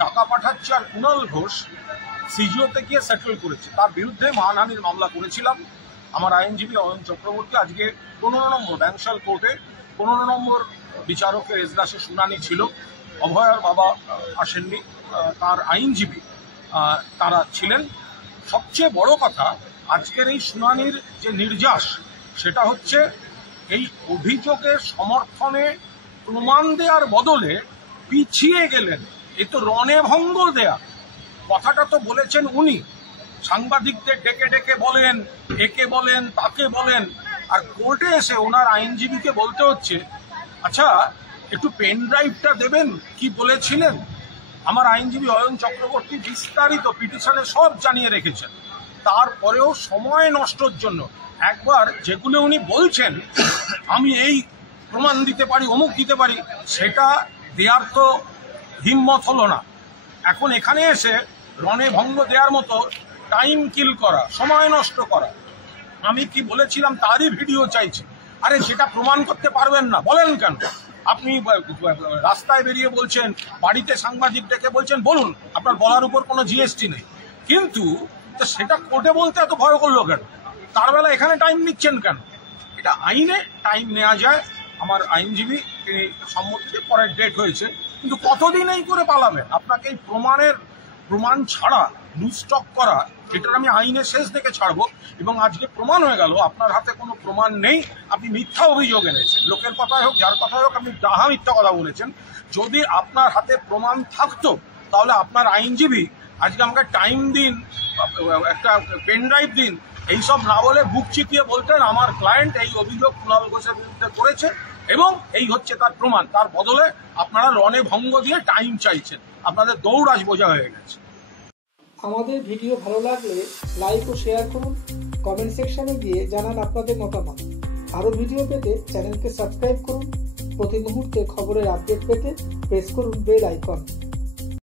টাকা পাঠাচ্ছে আর কুণাল ঘোষ সিজিওতে গিয়ে সেটেল করেছে, তার বিরুদ্ধে মানহানির মামলা করেছিলাম। আমার আইনজীবী অয়ন চক্রবর্তী আজকে 15 নম্বর ব্যাংশাল কোর্টে 15 নম্বর বিচারকের এজলাসে শুনানি ছিল। অভয়ার বাবা আসেননি, তার আইনজীবী তারা ছিলেন। সবচেয়ে বড় কথা, আজকের এই শুনানির যে নির্যাস সেটা হচ্ছে এই অভিযোগের সমর্থনে প্রমাণ দেওয়ার বদলে পিছিয়ে গেলেন। এ তো রণভঙ্গ দেয়া। কথাটা তো বলেছেন উনি, সাংবাদিকদের ডেকে ডেকে বলেন, একে বলেন তাকে বলেন, আর কোর্টে এসে ওনার আইনজীবীকে বলতে হচ্ছে আচ্ছা একটু পেন ড্রাইভটা দেবেন, কি বলেছিলেন। আমার আইনজীবী অয়ন চক্রবর্তী বিস্তারিত পিটিশনে সব জানিয়ে রেখেছেন। তারপরেও সময় নষ্টর জন্য একবার যেগুলো উনি বলছেন আমি এই প্রমাণ দিতে পারি, অমুক দিতে পারি, সেটা দেওয়ার তো হিম্মত হলো না। এখন এখানে এসে রণে ভঙ্গ দেওয়ার মতো টাইম কিল করা, সময় নষ্ট করা, আমি কি বলেছিলাম তারই ভিডিও চাইছি। আরে যেটা প্রমাণ করতে পারবেন না বলেন কেন? আপনি রাস্তায় বেরিয়ে বলছেন, বাড়িতে সাংবাদিক ডেকে বলছেন, বলুন, আপনার বলার উপর কোনো জিএসটি নেই, কিন্তু সেটা কোর্টে বলতে এত ভয় করলো কেন? তার বেলা এখানে টাইম নিচ্ছেন কেন? এটা আইনে টাইম নেওয়া যায়। আমার আইনজীবী তিনি সম্মতিতে পরের ডেট হয়েছে, কিন্তু কতদিন এই করে পালাবেন? আপনাকে এই প্রমাণ ছাড়া নিউস্টক করা, এটার আমি আইনে শেষ দেখে ছাড়বো। এবং আজকে প্রমাণ হয়ে গেল আপনার হাতে কোনো প্রমাণ নেই, আপনি মিথ্যা অভিযোগ এনেছেন। লোকের কথাই হোক, যার কথাই হোক, আপনি ডাহা মিথ্যা কথা বলেছেন। যদি আপনার হাতে প্রমাণ থাকতো তাহলে আপনার আইনজীবী আজকে আমাকে টাইম দিন, একটা পেন ড্রাইভ দিন, এইসব না বলে বুক চিতিয়ে বলতেন আমার ক্লায়েন্ট এই অভিযোগ কুণাল ঘোষের বিরুদ্ধে করেছে এবং এই হচ্ছে তার প্রমাণ। তার বদলে আপনারা রণে ভঙ্গ দিয়ে টাইম চাইছেন। আপনাদের দৌড়াজ বোঝা হয়ে গেছে। আমাদের ভিডিও ভালো লাগলে লাইক ও শেয়ার করুন, কমেন্ট সেকশনে গিয়ে জানান আপনাদের মতামত। আরও ভিডিও পেতে চ্যানেলকে সাবস্ক্রাইব করুন। প্রতি মুহূর্তে খবরের আপডেট পেতে প্রেস করুন বেল আইকন।